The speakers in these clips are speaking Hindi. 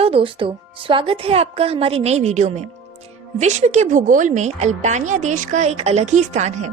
हेलो दोस्तों, स्वागत है आपका हमारी नई वीडियो में। विश्व के भूगोल में अल्बानिया देश का एक अलग ही स्थान है।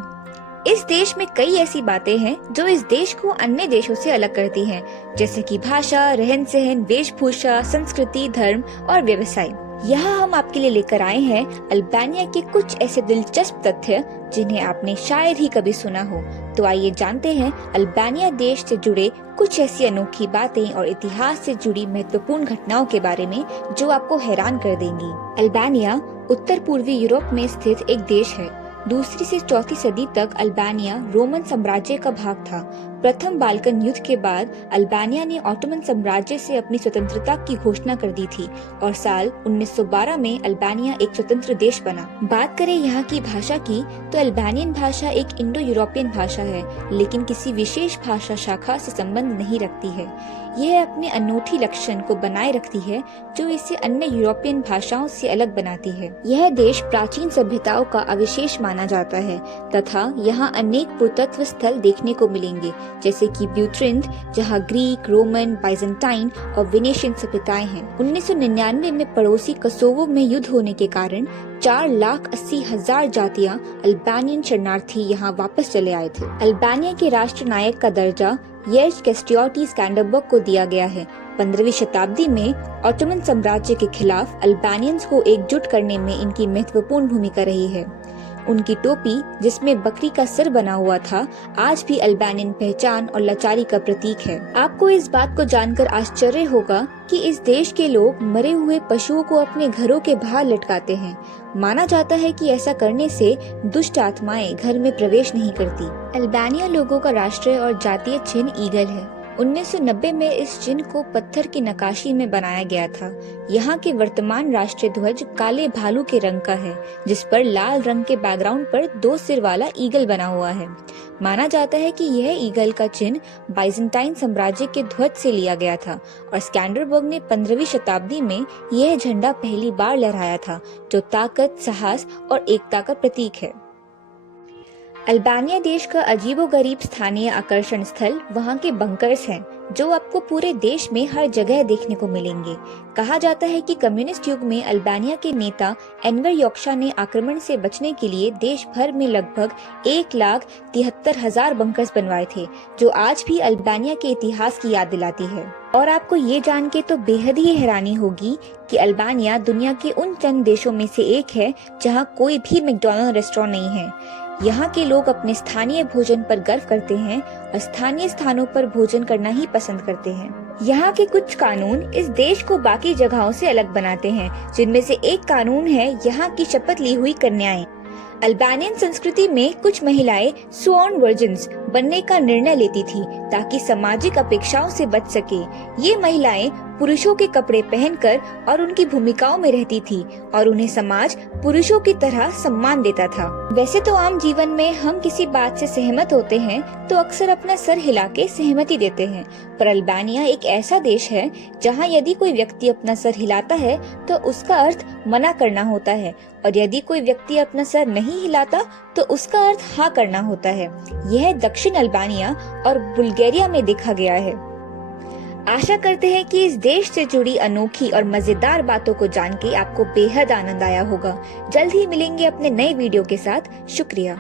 इस देश में कई ऐसी बातें हैं जो इस देश को अन्य देशों से अलग करती हैं, जैसे कि भाषा, रहन सहन, वेशभूषा, संस्कृति, धर्म और व्यवसाय। यहाँ हम आपके लिए लेकर आए हैं अल्बानिया के कुछ ऐसे दिलचस्प तथ्य जिन्हें आपने शायद ही कभी सुना हो। तो आइए जानते हैं अल्बानिया देश से जुड़े कुछ ऐसी अनोखी बातें और इतिहास से जुड़ी महत्वपूर्ण घटनाओं के बारे में जो आपको हैरान कर देंगी। अल्बानिया उत्तर पूर्वी यूरोप में स्थित एक देश है। दूसरी से चौथी सदी तक अल्बानिया रोमन साम्राज्य का भाग था। प्रथम बाल्कन युद्ध के बाद अल्बानिया ने ऑटोमन साम्राज्य से अपनी स्वतंत्रता की घोषणा कर दी थी और साल 1912 में अल्बानिया एक स्वतंत्र देश बना। बात करें यहाँ की भाषा की, तो अल्बानियन भाषा एक इंडो यूरोपियन भाषा है, लेकिन किसी विशेष भाषा शाखा से संबंध नहीं रखती है। यह अपने अनूठी लक्षण को बनाए रखती है जो इसे अन्य यूरोपियन भाषाओं से अलग बनाती है। यह देश प्राचीन सभ्यताओं का अवशेष माना जाता है तथा यहाँ अनेक पुरातत्व स्थल देखने को मिलेंगे, जैसे कि ब्यूट्रिंथ, जहाँ ग्रीक, रोमन, बाइजेंटाइन और वेनेशियन सभ्यताएं हैं। 1999 में पड़ोसी कोसोवो में युद्ध होने के कारण 4,80,000 जातियां अल्बानियन शरणार्थी यहाँ वापस चले आए थे। अल्बानिया के राष्ट्र नायक का दर्जा यर्ज कैस्टियोटी स्कैंडरबर्ग को दिया गया है। 15वीं शताब्दी में ऑटोमन साम्राज्य के खिलाफ अल्बानियंस को एकजुट करने में इनकी महत्वपूर्ण भूमिका रही है। उनकी टोपी, जिसमें बकरी का सिर बना हुआ था, आज भी अल्बानियन पहचान और लाचारी का प्रतीक है। आपको इस बात को जानकर आश्चर्य होगा कि इस देश के लोग मरे हुए पशुओं को अपने घरों के बाहर लटकाते हैं। माना जाता है कि ऐसा करने से दुष्ट आत्माएं घर में प्रवेश नहीं करती। अल्बानिया लोगों का राष्ट्रीय और जातीय चिन्ह ईगल है। 1990 में इस चिन्ह को पत्थर की नक्काशी में बनाया गया था। यहाँ के वर्तमान राष्ट्रीय ध्वज काले भालू के रंग का है, जिस पर लाल रंग के बैकग्राउंड पर 2 सिर वाला ईगल बना हुआ है। माना जाता है कि यह ईगल का चिन्ह बाइजेंटाइन साम्राज्य के ध्वज से लिया गया था और स्कैंडरबर्ग ने 15वीं शताब्दी में यह झंडा पहली बार लहराया था, जो ताकत, साहस और एकता का प्रतीक है। अल्बानिया देश का अजीबोगरीब स्थानीय आकर्षण स्थल वहाँ के बंकर्स हैं, जो आपको पूरे देश में हर जगह देखने को मिलेंगे। कहा जाता है कि कम्युनिस्ट युग में अल्बानिया के नेता एनवर योक्शा ने आक्रमण से बचने के लिए देश भर में लगभग 1,73,000 बंकर्स बनवाए थे, जो आज भी अल्बानिया के इतिहास की याद दिलाती है। और आपको ये जान के तो बेहद ही हैरानी होगी कि अल्बानिया दुनिया के उन चंद देशों में से एक है जहाँ कोई भी मैकडॉनल्ड रेस्टोरेंट नहीं है। यहाँ के लोग अपने स्थानीय भोजन पर गर्व करते हैं और स्थानीय स्थानों पर भोजन करना ही पसंद करते हैं। यहाँ के कुछ कानून इस देश को बाकी जगहों से अलग बनाते हैं, जिनमें से एक कानून है यहाँ की शपथ ली हुई कन्याएं। अल्बानियन संस्कृति में कुछ महिलाएं स्वॉर्न वर्जिन्स बनने का निर्णय लेती थी ताकि सामाजिक अपेक्षाओं से बच सके। ये महिलाएं पुरुषों के कपड़े पहनकर और उनकी भूमिकाओं में रहती थी और उन्हें समाज पुरुषों की तरह सम्मान देता था। वैसे तो आम जीवन में हम किसी बात से सहमत होते हैं तो अक्सर अपना सर हिला के सहमति देते हैं, पर अल्बानिया एक ऐसा देश है जहां यदि कोई व्यक्ति अपना सर हिलाता है तो उसका अर्थ मना करना होता है, और यदि कोई व्यक्ति अपना सर नहीं हिलाता तो उसका अर्थ हाँ करना होता है। यह दक्षिण अल्बानिया और बुल्गारिया में देखा गया है। आशा करते हैं कि इस देश से जुड़ी अनोखी और मजेदार बातों को जान के आपको बेहद आनंद आया होगा। जल्द ही मिलेंगे अपने नए वीडियो के साथ। शुक्रिया।